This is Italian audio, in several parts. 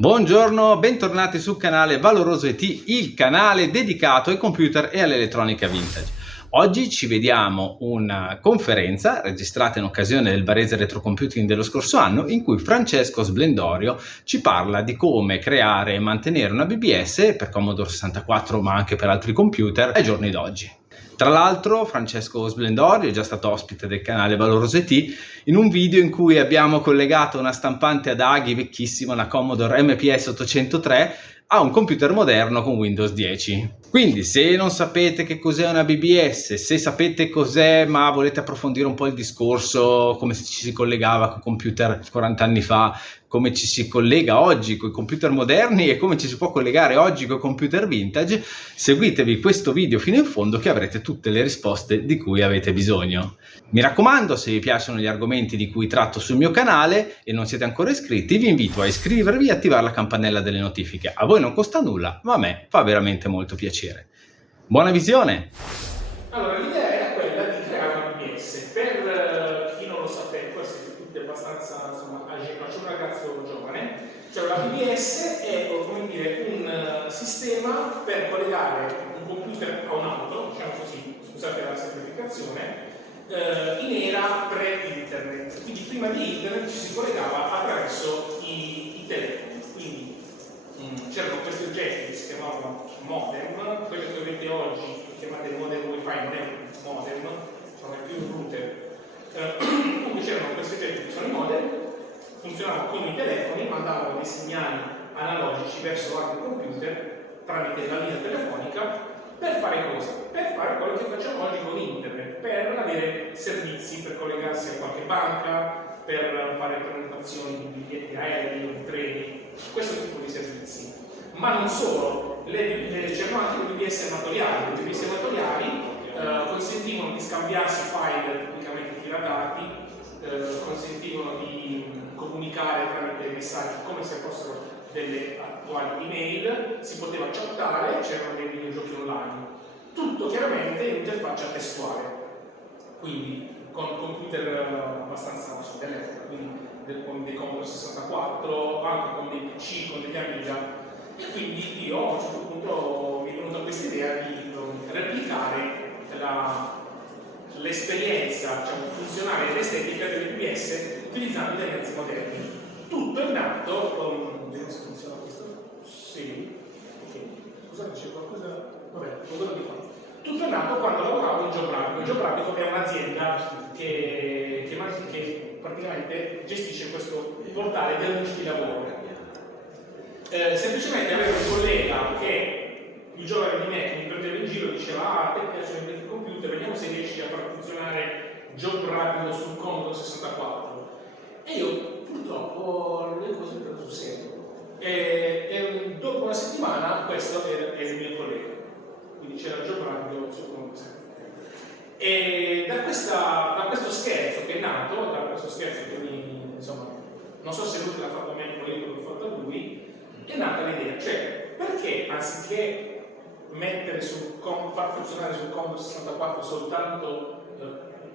Buongiorno, bentornati sul canale Valoroso IT, il canale dedicato ai computer e all'elettronica vintage. Oggi ci vediamo una conferenza registrata in occasione del Varese Retrocomputing dello scorso anno, in cui Francesco Splendorio ci parla di come creare e mantenere una BBS per Commodore 64 ma anche per altri computer ai giorni d'oggi. Tra l'altro Francesco Splendorio è già stato ospite del canale Valoroso IT in un video in cui abbiamo collegato una stampante ad aghi vecchissima, una Commodore MPS 803, a un computer moderno con Windows 10. Quindi se non sapete che cos'è una BBS, se sapete cos'è ma volete approfondire un po' il discorso, come ci si collegava con computer 40 anni fa, come ci si collega oggi con i computer moderni e come ci si può collegare oggi con i computer vintage, seguitevi questo video fino in fondo che avrete tutte le risposte di cui avete bisogno. Mi raccomando, se vi piacciono gli argomenti di cui tratto sul mio canale e non siete ancora iscritti, vi invito a iscrivervi e attivare la campanella delle notifiche. A voi non costa nulla, ma a me fa veramente molto piacere. Buona visione! Allora, l'idea era quella di creare una BBS. Per chi non lo sapeva, poi siete tutti abbastanza, insomma, c'è un ragazzo giovane, cioè la BBS è, come dire, un sistema per collegare un computer a un'auto, diciamo così, scusate la semplificazione, in era pre-internet. Quindi prima di internet ci si collegava attraverso i telefoni. Quindi c'erano questi oggetti che si chiamavano modem, quello che avete oggi chiamate modem wifi non è un modem, sono più un router. Comunque c'erano questi oggetti che sono i modem, funzionavano come i telefoni, mandavano dei segnali analogici verso altri computer tramite la linea telefonica. Per fare cosa? Per fare quello che facciamo oggi con internet, per avere servizi, per collegarsi a qualche banca, per fare prenotazioni di biglietti aerei o di treni, questo tipo di servizi. Ma non solo, c'erano anche le BBS amatoriali. Le BBS amatoriali consentivano di scambiarsi file tipicamente piratati, consentivano di comunicare tramite messaggi come se fossero delle attuali email, si poteva chattare, c'erano dei videogiochi online, tutto chiaramente in interfaccia testuale, quindi con computer abbastanza dell'epoca, quindi con dei Commodore 64, anche con dei PC, con degli Amiga, e quindi io a un certo punto mi è venuta questa idea di replicare l'esperienza, diciamo, funzionale ed estetica delle BBS utilizzando dei mezzi moderni. Tutto è nato vediamo se funziona questo. Sì. Ok. Scusate, c'è qualcosa. Vabbè, quello che fa. Tutto è nato quando lavoravo in Geopratico. Geopratico è un'azienda che praticamente gestisce questo portale di annunci di lavoro. Semplicemente avevo un collega che più giovane di me che mi prendeva in giro e diceva: a te piacciono i computer, vediamo se riesci a far funzionare Geopratico sul Commodore 64. E io purtroppo le cose le prendo sul serio. E dopo una settimana questo è il mio collega, quindi c'era Geopratico su Commodore. E da questo scherzo che è nato, da questo scherzo che insomma, non so se lui l'ha fatto a me o io l'ho fatto a lui, è nata l'idea, cioè perché anziché far funzionare sul Commodore 64 soltanto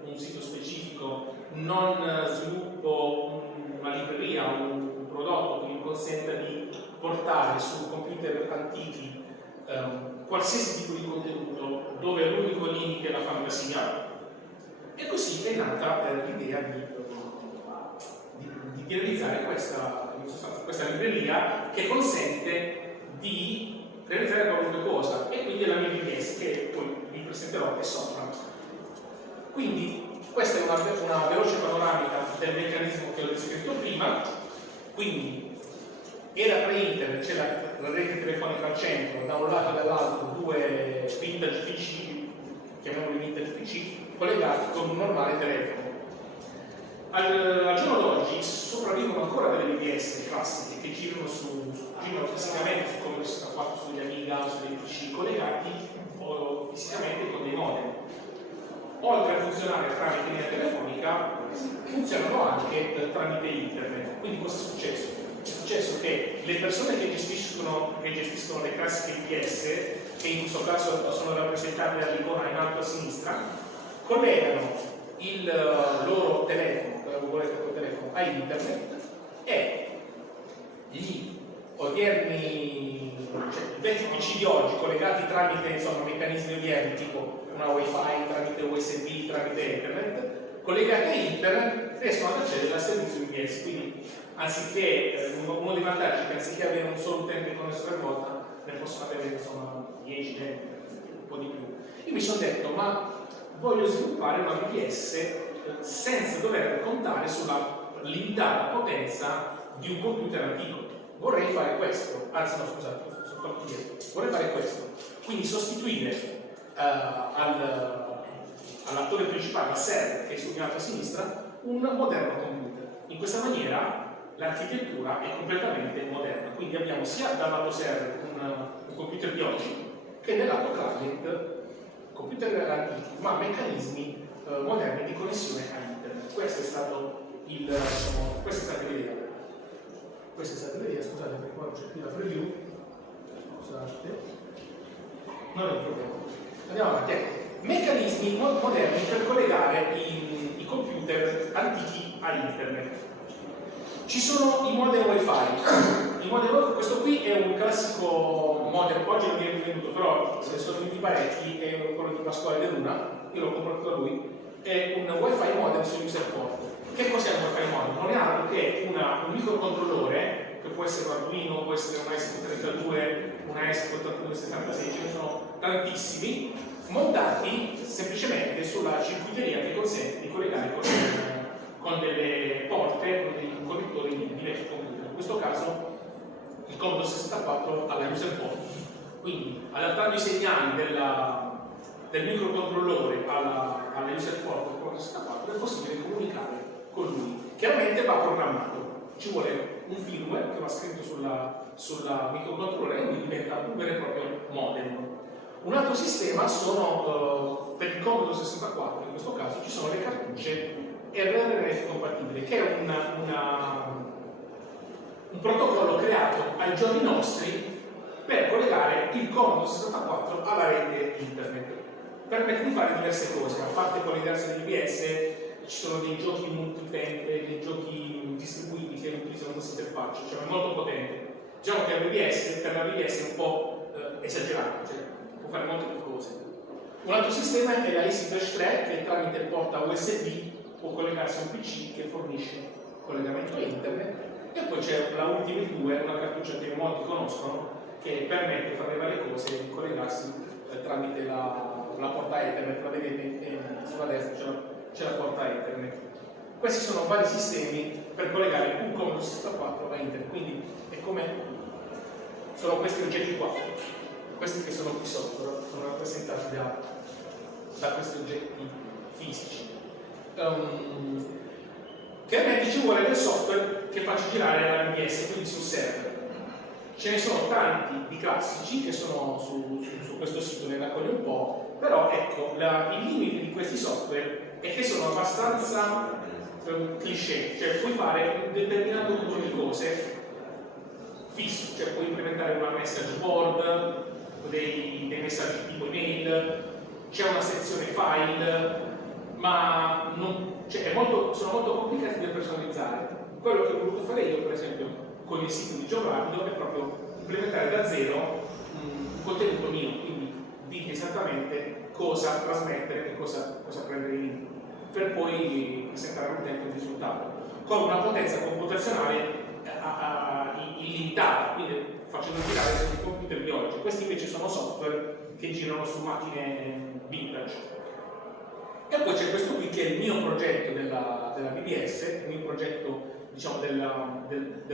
un sito specifico, non sviluppo una libreria o un prodotto che mi consenta di portare su computer antichi qualsiasi tipo di contenuto dove l'unico limite è la fantasia. E così è nata l'idea di realizzare questa libreria che consente di realizzare qualunque cosa, e quindi è la mia BBS che poi vi presenterò è sopra. Quindi questa è una veloce panoramica del meccanismo che ho descritto prima. Quindi era pre-internet, c'è la rete telefonica al centro, da un lato e dall'altro due vintage PC, chiamiamoli vintage PC, collegati con un normale telefono. Al giorno d'oggi sopravvivono ancora delle BBS classiche che girano fisicamente su Commodore 64, sugli Amiga, sugli PC, collegati fisicamente con dei modem. Oltre a funzionare tramite linea telefonica, funzionano anche tramite internet. Quindi cosa è successo? È successo che le persone che gestiscono le classiche BBS, che in questo caso sono rappresentate dall'icona in alto a sinistra, collegano il loro telefono, a internet, e gli odierni, cioè i vecchi PC di oggi collegati tramite insomma meccanismi odierni tipo una wifi, tramite USB, tramite internet, collegati a internet riescono ad accedere al servizio VPS. Quindi anziché uno dei vantaggi è che anziché avere un solo utente connesso per volta ne possono avere insomma 10, 20, un po' di più. Io mi sono detto, ma voglio sviluppare una VPS senza dover contare sulla limitata potenza di un computer antico. Vorrei fare questo, anzi no scusate, sono troppo dietro. Vorrei fare questo, quindi sostituire all'attore principale, al server che è sul piano a sinistra, un moderno computer. In questa maniera l'architettura è completamente moderna, quindi abbiamo sia dal lato server un computer di oggi che nel lato client computer antichi ma meccanismi moderni di connessione a internet. Questo è stato questa è stata l'idea. Questa è stata l'idea, scusate perché qua c'è qui la preview. Scusate. Non è un problema. Andiamo avanti. Ecco. Meccanismi moderni per collegare i computer antichi a internet. Ci sono i modem wifi. Questo qui è un classico modem, oggi non viene venuto, però se ne sono venuti parecchi, è quello di Pasquale De Luna, io l'ho comprato da lui, è un wifi modem su user port. Che cos'è un wifi modem? Non è altro che un microcontrollore, che può essere un Arduino, può essere una ESP32, una ESP8276, ce ne sono tantissimi, montati semplicemente sulla circuiteria che consente di collegare con delle porte, con dei connettori di vecchi computer. In questo caso il Commodore 64 alla user port. Quindi adattando i segnali del microcontrollore alla user port del Commodore 64 è possibile comunicare con lui. Chiaramente va programmato, ci vuole un firmware che va scritto sulla microcontrollore e quindi diventa un vero e proprio modem. Un altro sistema sono per il Commodore 64, in questo caso ci sono le cartucce RRF compatibile, che è un protocollo creato ai giorni nostri per collegare il Commodore 64 alla rete internet. Permette di fare diverse cose, a parte collegarsi all'IPS, ci sono dei giochi multiutente, dei giochi distribuiti che utilizzano questa interfaccia, cioè è molto potente. Diciamo che per la BBS è un po' esagerato, cioè può fare molte più cose. Un altro sistema è la Easy Flash 3 che tramite il porta USB può collegarsi a un PC che fornisce collegamento a internet, e poi c'è la Ultimate 2, una cartuccia che molti conoscono, che permette di fare le varie cose e di collegarsi tramite la porta Ethernet. La vedete sulla destra c'è la porta Ethernet. Questi sono vari sistemi per collegare un Commodore 64 a internet, quindi è come sono questi oggetti qua, questi che sono qui sotto, sono rappresentati da questi oggetti fisici. Chiaramente ci vuole del software che faccia girare la BBS, quindi sul server. Ce ne sono tanti di classici che sono su questo sito, ne raccoglie un po', però ecco, il limite di questi software è che sono abbastanza cliché, cioè puoi fare un determinato numero di cose fisso, cioè puoi implementare una message board, dei messaggi tipo email, c'è una sezione file, ma sono molto complicati da personalizzare. Quello che ho voluto fare io, per esempio, con il sito di GeoRapido, è proprio implementare da zero un contenuto mio, quindi di esattamente cosa trasmettere e cosa prendere in input, per poi presentare all'utente il risultato, con una potenza computazionale illimitata, quindi facendo girare sui computer di oggi. Questi invece sono software che girano su macchine vintage. E poi c'è questo qui che è il mio progetto della BBS, il mio progetto diciamo della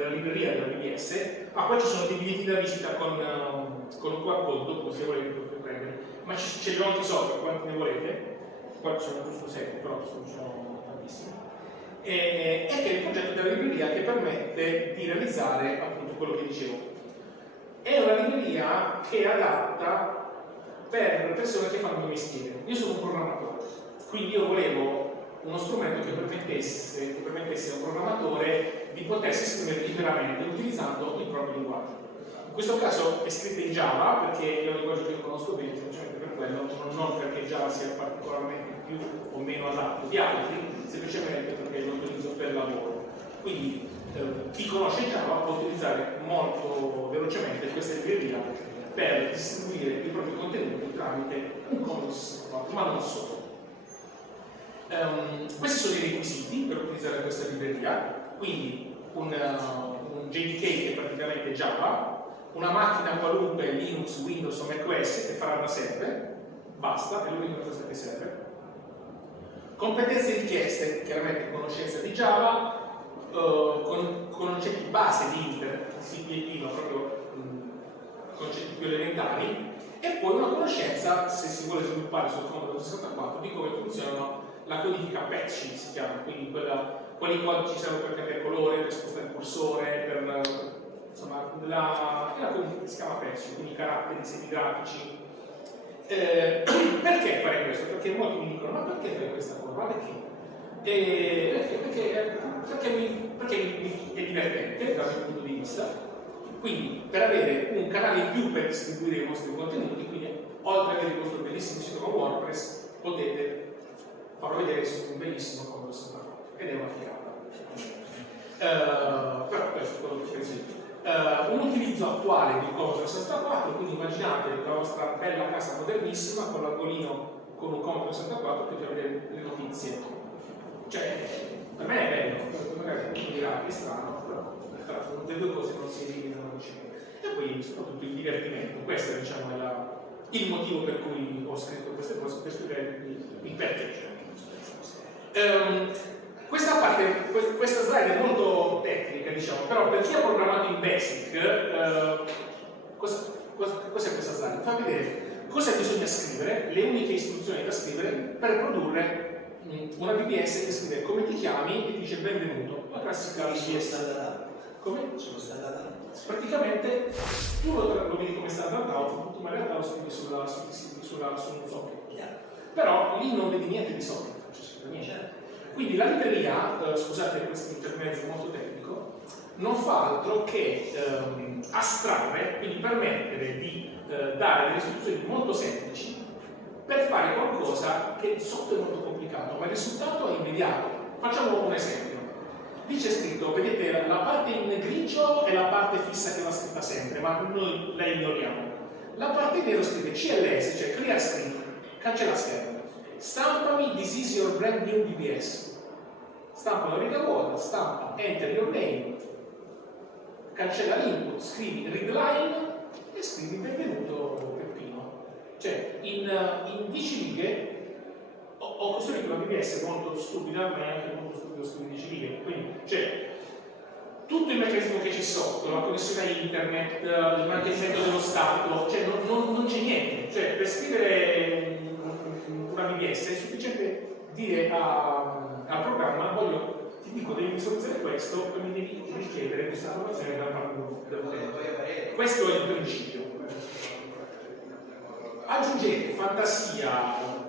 libreria della BBS. Poi ci sono dei biglietti da visita con un QR code, dopo se volete potete prendere, ma ce li ho anche sopra, quanti ne volete. Qua sono giusto 7, però sono tantissimi. E che è il progetto della libreria che permette di realizzare appunto quello che dicevo. È una libreria che è adatta per persone che fanno il mestiere. Io sono un programmatore, quindi io volevo uno strumento che permettesse a un programmatore di potersi esprimere liberamente utilizzando il proprio linguaggio. In questo caso è scritta in Java perché è un linguaggio che io conosco bene, semplicemente per quello, non perché Java sia particolarmente più o meno adatto di altri, semplicemente perché lo utilizzo per lavoro. Quindi chi conosce Java può utilizzare molto per distribuire i propri contenuti tramite un Commodore 64, ma non solo. Questi sono i requisiti per utilizzare questa libreria, quindi un JDK che è praticamente Java, una macchina qualunque Linux, Windows o macOS che farà da server, basta, è l'unica cosa che serve. Competenze richieste, chiaramente conoscenza di Java, con concetti base di Internet, CPP, proprio concetti più elementari, e poi una conoscenza, se si vuole sviluppare sul Commodore 64, di come funzionano la codifica patchy, si chiama, quindi quali codici servono per cambiare colore, per spostare il cursore, per insomma, si chiama patchy, quindi caratteri, segni grafici. Perché fare questo? Perché molti mi dicono, ma perché fare questa cosa? Ma perché? Perché è divertente dal mio punto di vista. Quindi per avere un canale in più per distribuire i vostri contenuti, quindi oltre ad avere il vostro bellissimo sito con WordPress, potete farlo vedere su un bellissimo Commodore 64, ed è una figata. Però questo è quello che penso io. Un utilizzo attuale di Commodore 64, quindi immaginate la vostra bella casa modernissima con l'angolino con un Commodore 64 che fa vedere le notizie. Cioè, per me è bello, magari mi dirà che è strano, però le due cose non si eliminano vicino. E poi soprattutto il divertimento, questo diciamo, è il motivo per cui ho scritto queste cose, per spiegare il perché. Questa slide è molto tecnica, diciamo, però per chi ha programmato in BASIC, cos'è questa slide? Fa vedere cosa bisogna scrivere, le uniche istruzioni da scrivere per produrre una BBS che scrive come ti chiami e ti dice benvenuto. La classica BBS. Come? Praticamente tu lo vedi come standard output, ma in realtà lo scrivi su un socket. Però lì non vedi niente di socket, non c'è scritto niente. Quindi la libreria, scusate questo intermezzo molto tecnico, non fa altro che astrarre, quindi permettere di dare delle istruzioni molto semplici per fare qualcosa che sotto è molto complicato, ma il risultato è immediato. Facciamo un esempio. Lì c'è scritto, vedete, la parte in grigio è la parte fissa che va scritta sempre, ma noi la ignoriamo. La parte in nero scrive CLS, cioè Clear Screen, cancella schermo. Stampami This is your brand new BBS. Stampa una riga vuota, stampa Enter your name, cancella l'input, scrivi readline e scrivi benvenuto Peppino. Cioè, in 10 righe ho costruito una BBS molto stupida, ma è anche molto stupido scrivere 10 righe. Quindi, cioè, tutto il meccanismo che c'è sotto, la connessione a internet, il mantenimento dello stato, cioè non c'è niente. Cioè, per scrivere una BBS è sufficiente dire al programma, ti dico, devi visualizzare questo e mi devi richiedere questa informazione da parte dell'utente. Questo è il principio. Aggiungete fantasia,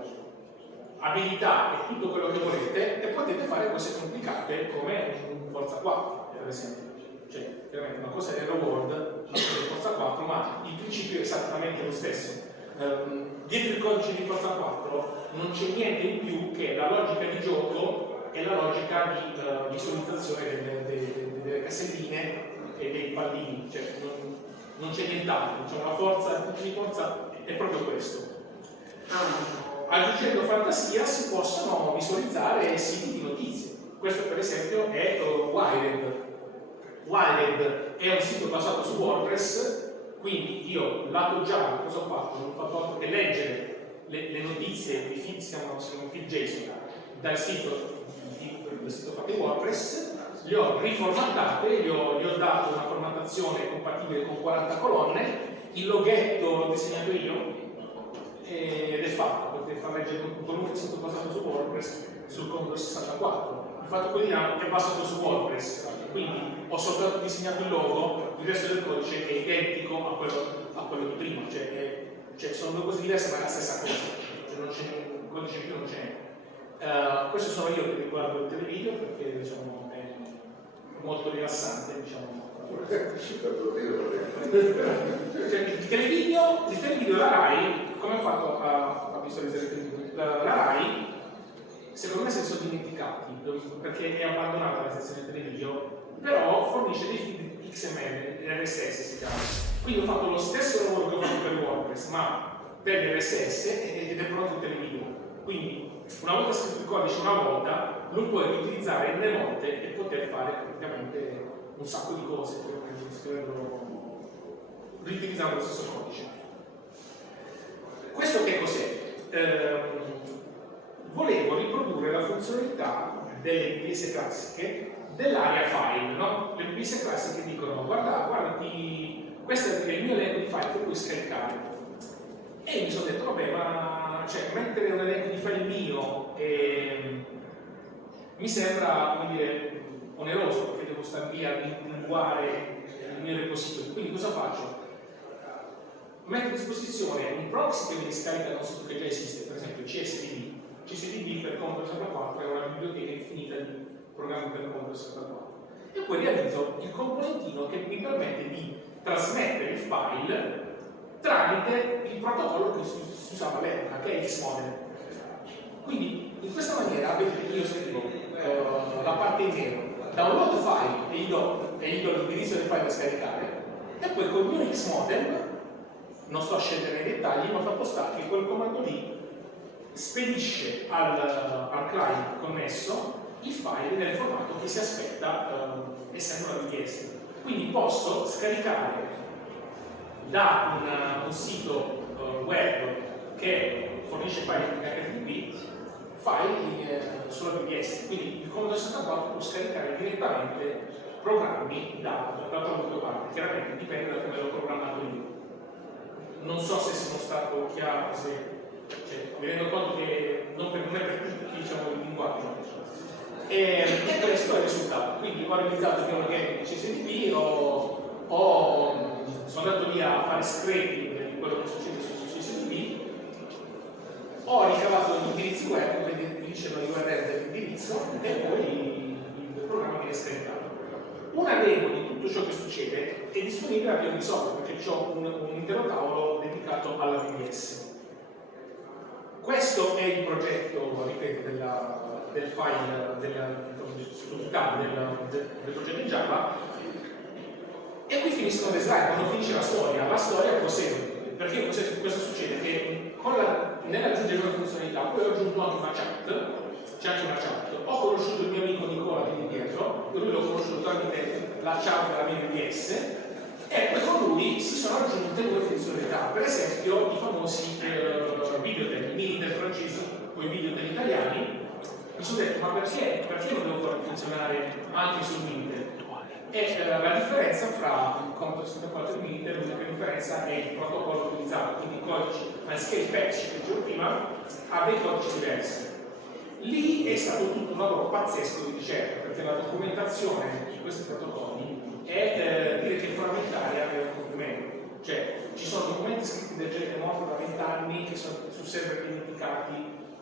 abilità e tutto quello che volete e potete fare cose complicate come un Forza 4, per esempio. Cioè, chiaramente una cosa è Hello World, una cosa è Forza 4, ma il principio è esattamente lo stesso. Dietro il codice di Forza 4 non c'è niente in più che la logica di gioco e la logica di visualizzazione delle caselline e dei pallini, cioè non c'è nient'altro, c'è una forza, il punto di forza è proprio questo. Aggiungendo fantasia si possono visualizzare siti di notizie. Questo per esempio è Wired. Wired è un sito basato su WordPress, quindi io lato Java cosa ho fatto? Non ho fatto altro che leggere le notizie di feed, si chiamano feed JSON, dal sito fatto in WordPress, le ho riformattate, gli ho dato una formattazione compatibile con 40 colonne, il loghetto l'ho disegnato io ed è fatto, potete far leggere un qualunque sito basato su WordPress sul Commodore 64. Il fatto che è basato su WordPress, quindi ho soltanto disegnato il logo, il resto del codice è identico a quello di prima, cioè sono due cose diverse ma è la stessa cosa, cioè non c'è un codice in più, non c'è niente. Questo sono io che riguardo il televideo perché diciamo, è molto rilassante, diciamo. Cioè, il televideo la RAI, come ho fatto a visualizzare il televideo? La RAI secondo me se ne sono dimenticati perché è abbandonata la sezione televideo, però fornisce dei feed XML, RSS si chiama. Quindi ho fatto lo stesso lavoro che ho fatto per WordPress, ma per RSS ed è pronto in televideo. Quindi una volta scritto il codice una volta, lo puoi riutilizzare le volte e poter fare praticamente un sacco di cose riutilizzando lo stesso codice. Questo che cos'è? Volevo riprodurre la funzionalità delle BPS classiche dell'area file, no? Le BPS classiche dicono guarda, questo è il mio elenco di file che puoi scaricare. E mi sono detto, vabbè, ma mettere un elenco di file mio mi sembra, come dire, oneroso, perché devo stare lì a linguare il mio repository. Quindi cosa faccio? Metto a disposizione un proxy che mi riscarica da un sito che già esiste, per esempio CSDB. CSDB per Commodore 64 è una biblioteca infinita di programmi per Commodore 64. E poi realizzo il componentino che mi permette di trasmettere il file tramite il protocollo che si usava all'epoca, che è Xmodel. Quindi in questa maniera vedete che io scrivo la parte in nero, download file e gli do l'indirizzo del file da scaricare, e poi con il mio Xmodel, non sto a scendere nei dettagli, ma fatto sta che quel comando lì spedisce al client connesso il file nel formato che si aspetta essendo una VPS. Quindi posso scaricare da un sito web che fornisce file in HTTP file sulla VPS. Quindi il Commodore 64 può scaricare direttamente programmi da qualunque parte. Chiaramente dipende da come l'ho programmato io. Non so se sono stato chiaro, mi rendo conto che non è per tutti il linguaggio. E questo è il risultato. Quindi ho realizzato il mio organico di CSDB, sono andato lì a fare scraping di quello che succede su CSDB, ho ricavato gli indirizzi web, quindi mi dice l'URL dell'indirizzo, e poi il programma viene scaricato. Una demo di tutto ciò che succede è disponibile a pieno di software, perché ho un intero tavolo dedicato alla VPS. Questo è il progetto, ripeto, del file, del progetto in Java, e qui finiscono le slide. Quando finisce la storia prosegue. Perché cosa succede? Che nell'aggiungere una funzionalità, poi ho aggiunto anche una chat, c'è anche una chat. Ho conosciuto il mio amico Nicola lì dietro, lui l'ho conosciuto tramite la chat della mia VPS, e poi con lui si sono aggiunte due funzionalità, per esempio i famosi videotel, i minitel francesi o i videotel italiani. Mi sono detto, ma perché non devo far funzionare anche sul minitel? E la differenza fra il Commodore 64 e il minitel, l'unica differenza è il protocollo utilizzato, quindi i codici, anziché il patch che dicevo prima, ha dei codici diversi. Lì è stato tutto un lavoro pazzesco di ricerca, perché la documentazione di questi protocolli è dire che il frammentaria è un complimento. Cioè, ci sono documenti scritti del genere morto da 20 anni che sono su server dimenticati,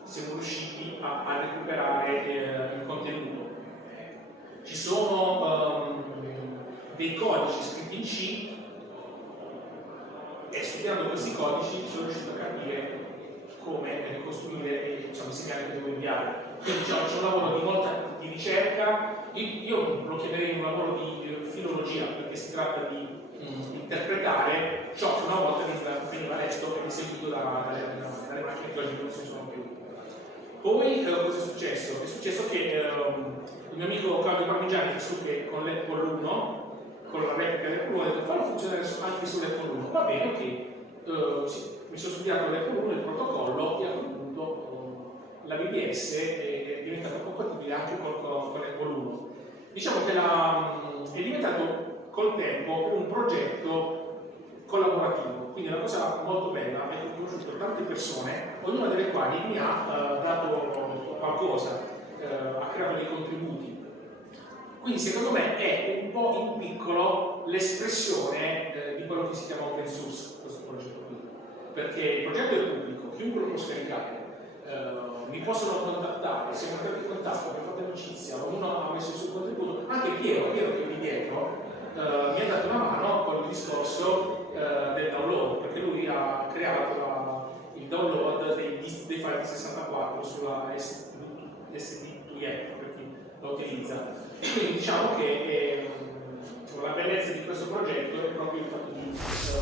siamo riusciti a recuperare il contenuto. Ci sono dei codici scritti in C, e studiando questi codici sono riuscito a capire come ricostruire e i segnali che devo inviare. Quindi c'è un lavoro di ricerca, io lo chiamerei un lavoro di filologia, perché si tratta di interpretare ciò che una volta veniva letto e eseguito dalle macchine che oggi non si sono più. Poi cosa è successo? È successo che il mio amico Claudio Parmigiani, che con l'Apple 1, con la replica dell'Apple 1, ha detto fallo funzionare anche sull'Apple 1. Va bene, ok. Sì, mi sono studiato l'Apple 1, il protocollo, e a quel punto la BBS è diventata compatibile anche con l'Apple 1. Diciamo che è diventato col tempo un progetto collaborativo, quindi è una cosa molto bella. Ho conosciuto tante persone, ognuna delle quali mi ha dato qualcosa, ha creato dei contributi. Quindi secondo me è un po' in piccolo l'espressione di quello che si chiama open source, questo progetto qui, perché il progetto è pubblico, chiunque lo può scaricare, mi possono contattare, siamo entrati in contatto, abbiamo fatto amicizia, ognuno ha messo il suo contributo, anche Piero che è lì dietro mi ha dato una mano con il discorso del download, perché lui ha creato il download dei file di 64 sulla SD2F per chi lo utilizza. Quindi diciamo che è la bellezza di questo progetto è proprio il fatto di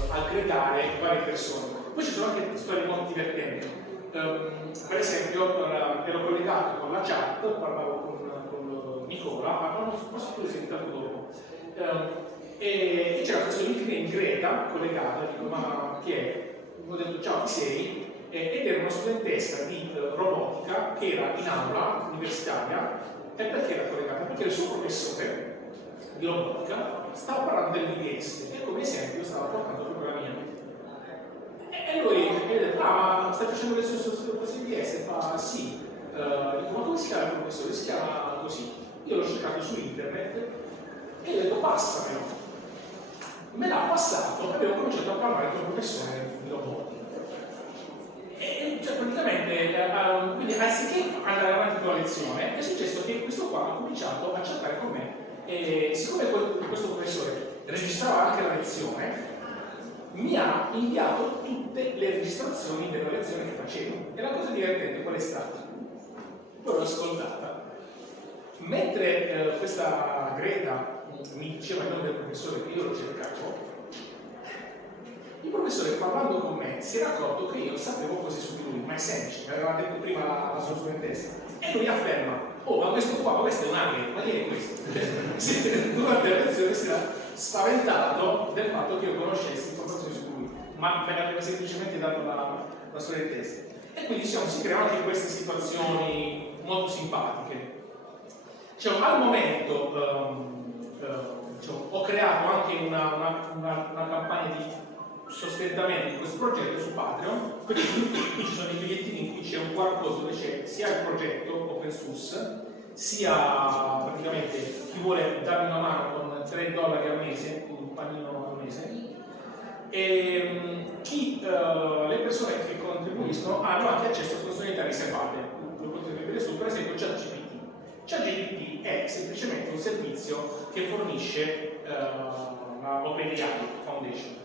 aggregare varie persone. Poi ci sono anche storie molto divertenti. Per esempio, ero collegato con la chat, parlavo con Nicola, ma non so se tu l'hai sentito dopo. E c'era questo LinkedIn Greta collegato, dico ma chi è? Ho detto ciao, chi sei? Ed era una studentessa di robotica che era in aula universitaria. E perché era collegata? Perché il suo professore di robotica stava parlando del DBS e come esempio stava portando proprio la mia. E lui mi ha detto, ma stai facendo le sue DBS? Fa sì. Dico, ma come si chiama il professore? Si chiama così. Io l'ho cercato su internet e gli ho detto passamelo. Me l'ha passato e abbiamo cominciato a parlare con il professore di robotica. E cioè praticamente, quindi anziché andare avanti con la lezione, è successo che questo qua ha cominciato a chattare con me. E siccome questo professore registrava anche la lezione, mi ha inviato tutte le registrazioni della lezione che facevo. E la cosa divertente qual è stata? Poi l'ho ascoltata. Mentre questa Greta mi diceva il nome del professore che io lo cercavo, il professore parlando con me si era accorto che io sapevo cose su di lui, ma è semplice, mi aveva detto prima la sua studentessa. E lui afferma, oh ma questo qua, ma questo è un alien, ma chi è questo? Durante la lezione si era spaventato del fatto che io conoscessi informazioni su lui, ma me l'aveva semplicemente dato la studentessa. E quindi diciamo, si creano anche queste situazioni molto simpatiche. Diciamo, al momento diciamo, ho creato anche una campagna di sostentamento di questo progetto su Patreon, quindi qui ci sono i bigliettini in cui c'è un QR code dove c'è sia il progetto open source, sia praticamente chi vuole darmi una mano con $3 al mese, quindi un panino al mese, e le persone che contribuiscono hanno anche accesso a funzionalità riservate, lo potete vedere su, per esempio ChatGPT. ChatGPT è semplicemente un servizio che fornisce la OpenAI Foundation.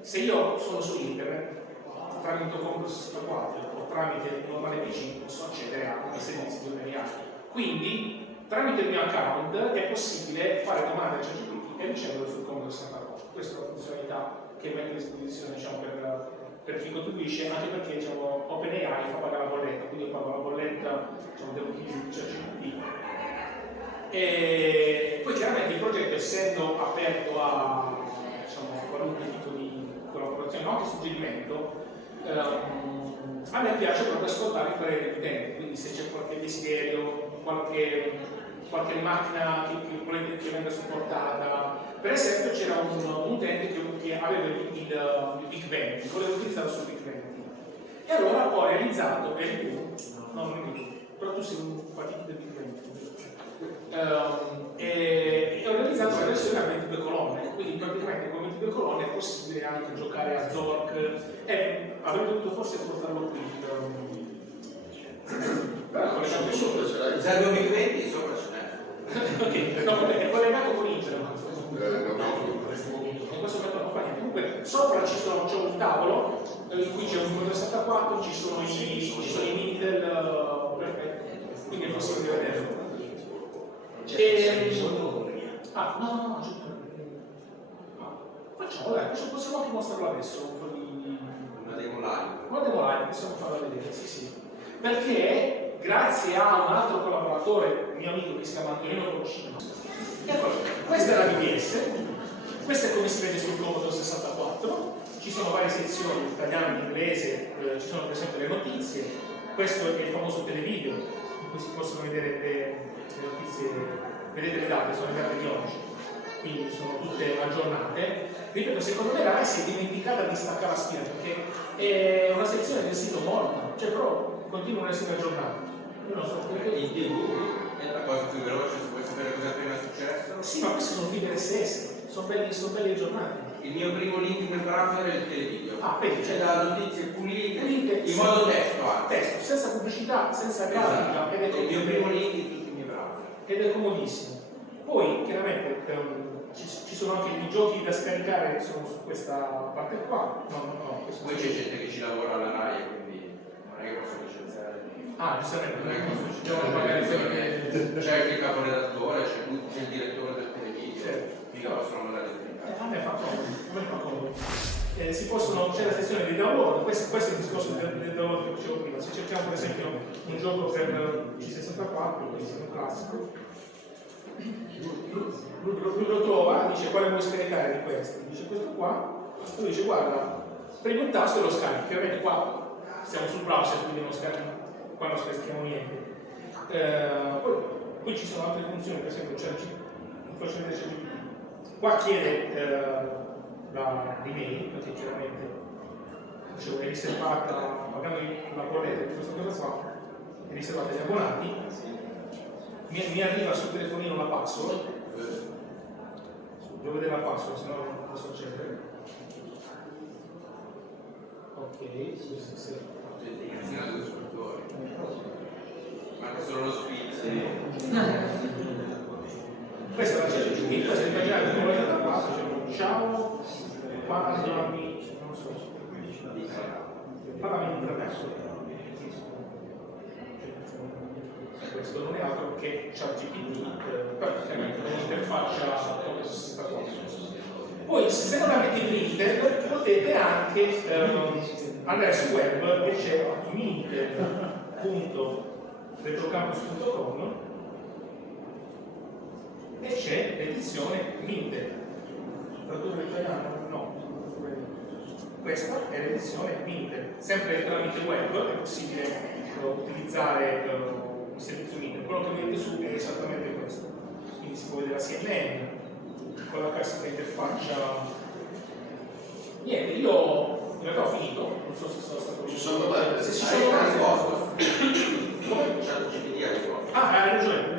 Se io sono su internet, tramite Commodore 64 o tramite il normale PC, posso accedere a quei servizi di OpenAI. Quindi, tramite il mio account è possibile fare domande a ChatGPT e riceverlo sul Commodore 64. Questa è una funzionalità che mette a disposizione, diciamo, per chi contribuisce, anche perché, diciamo, OpenAI fa pagare la bolletta, quindi io pago la bolletta, diciamo, dell'utilizzo di ChatGPT. E poi chiaramente il progetto, essendo aperto a, diciamo, qualunque tipo di collaborazione, ma anche suggerimento, a me piace proprio ascoltare il parere degli utenti, quindi se c'è qualche desiderio, qualche macchina che volete che venga supportata. Per esempio c'era un utente che aveva il Big 20, voleva utilizzarlo sul Big 20. E allora ho realizzato, però tu sei un partito del Big 20. E ho realizzato una versione a 22 colonne, quindi praticamente con 22 colonne è possibile anche giocare a Zork e avrei dovuto forse portarlo qui però collegato sopra serve un Big 20 sopra ce n'è. ok, no, è collegato con internet in questo momento non fa niente. Comunque sopra c'è un tavolo in cui c'è un Commodore 64, ci sono i mini del perfetto, quindi è possibile vederlo. No, facciamo, dai, possiamo anche mostrarlo adesso un po' di... Una demo live. Una demo live, possiamo farla vedere, sì. Perché grazie a un altro collaboratore, mio amico che si chiama Antonino Colcino, questa è la BBS, questa è come si vede sul Commodore 64, ci sono varie sezioni, italiano, inglese, ci sono per esempio le notizie, questo è il famoso televideo, in cui si possono vedere le notizie, vedete le date, sono le date di oggi, quindi sono tutte aggiornate. Ripeto, secondo me la RAI si è dimenticata di staccare la spina perché è una sezione del sito morta, cioè però continuano a essere aggiornati. Io non so perché. In TV è la cosa più veloce, se vuoi sapere cosa prima è successo. Sì, ma questi sono video RSS, sono belli aggiornati. Il mio primo link nel browser è il televideo. Vedi, c'è da notizie pulite in sì, modo testo anche. Testo, senza pubblicità, senza grafica. Esatto. È il mio primo link in tutti i miei browser. Ed è comodissimo. Poi chiaramente ci sono anche i giochi da scaricare, sono su questa parte qua. No, poi c'è gente che ci lavora alla RAI, quindi non è che posso licenziare. Giustamente, non è che posso licenziare. C'è il caporedattore, c'è il direttore del televideo. Certo. mica possono mandare le a me fa comodo. Si possono, c'è la sezione di download, questo è il discorso del download che facevo prima. Se cerchiamo per esempio un gioco per C64, questo è un classico, lui lo trova, dice quale vuoi scaricare di questi? Dice questo qua, lui dice guarda, premi un tasto e lo scarichi. Ovviamente qua siamo sul browser, quindi non scarichiamo, qua non scarichiamo niente. Poi ci sono altre funzioni, per esempio c'è il procedere CGPT. Qua chiede l'email, perché chiaramente dicevo, è riservata, pagando la bolletta di questa cosa qua, è riservata agli abbonati. Mi arriva sul telefonino la password, devo vedere la password, se no non posso accedere. Ok, sì. Manca solo lo spizzo. Questa è la CGPT, questo è immaginario che vuoi da qua, diciamo ciao, parlami, non so, parlami attraverso. Questo non è altro che ChatGPT, praticamente un'interfaccia come 64. Poi se non avete Mintel potete anche andare sul web, che c'è mintel.retrocampus.com e c'è l'edizione Mintel. Tradurre in italiano? No. Questa è l'edizione Mintel. Sempre tramite web è possibile utilizzare il servizio Mintel. Quello che vedete su è esattamente questo. Quindi si può vedere la CNN con la classica interfaccia. Niente, io in realtà ho finito, non so se sono stato. Ci sono domande? Se ci sono domande. Come? ChatGPT ha risposto. Ah, hai ragione,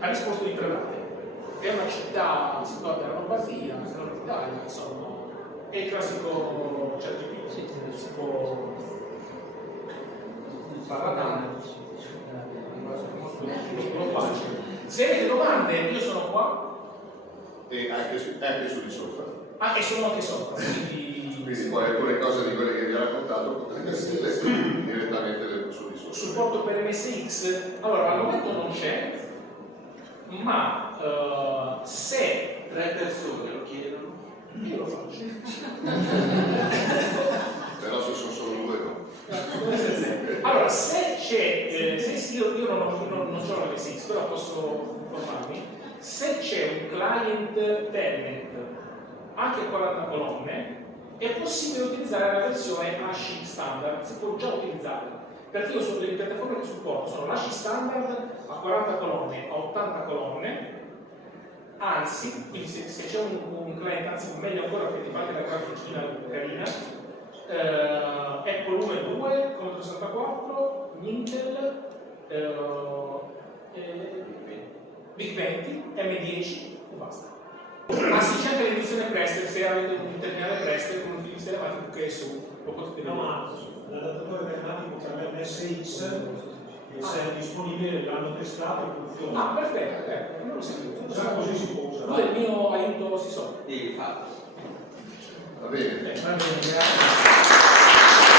ha risposto di 3 date. È una città situata in Lombardia, se non in Italia, insomma. È il classico ChatGPT, si può parlare. Se avete domande, io sono qua. E anche su di sopra. Ah, e sono anche sopra. Quindi poi alcune cose di quelle che vi ho raccontato potete essere direttamente su di sopra. Supporto per MSX, allora al momento non c'è, ma se 3 persone lo chiedono. io lo faccio. Però se sono solo 2 no. Allora, se c'è, io non so la MSX, però posso informarmi, se c'è un client Telnet anche a 40 colonne, è possibile utilizzare la versione ASCII standard, si può già utilizzare, perché io sono delle piattaforme che supporto, sono l'ASCII standard a 40 colonne, a 80 colonne, anzi, quindi se c'è un client, anzi meglio ancora che ti fa anche la grafichina carina, Apple 1 e 2, Commodore 64, Intel, Big 20, M10 e basta. Ah sì, c'è anche l'edizione Prester, se avete un terminale Prester con un film telematico che è su, lo potete vedere. No, ma l'adattatore telematico per MSX se è disponibile, l'hanno testato e funziona. Ah, perfetto, non lo sapevo. Già così si può usare. Poi il mio aiuto si so. Sì, fatto. Va bene. Va bene, grazie.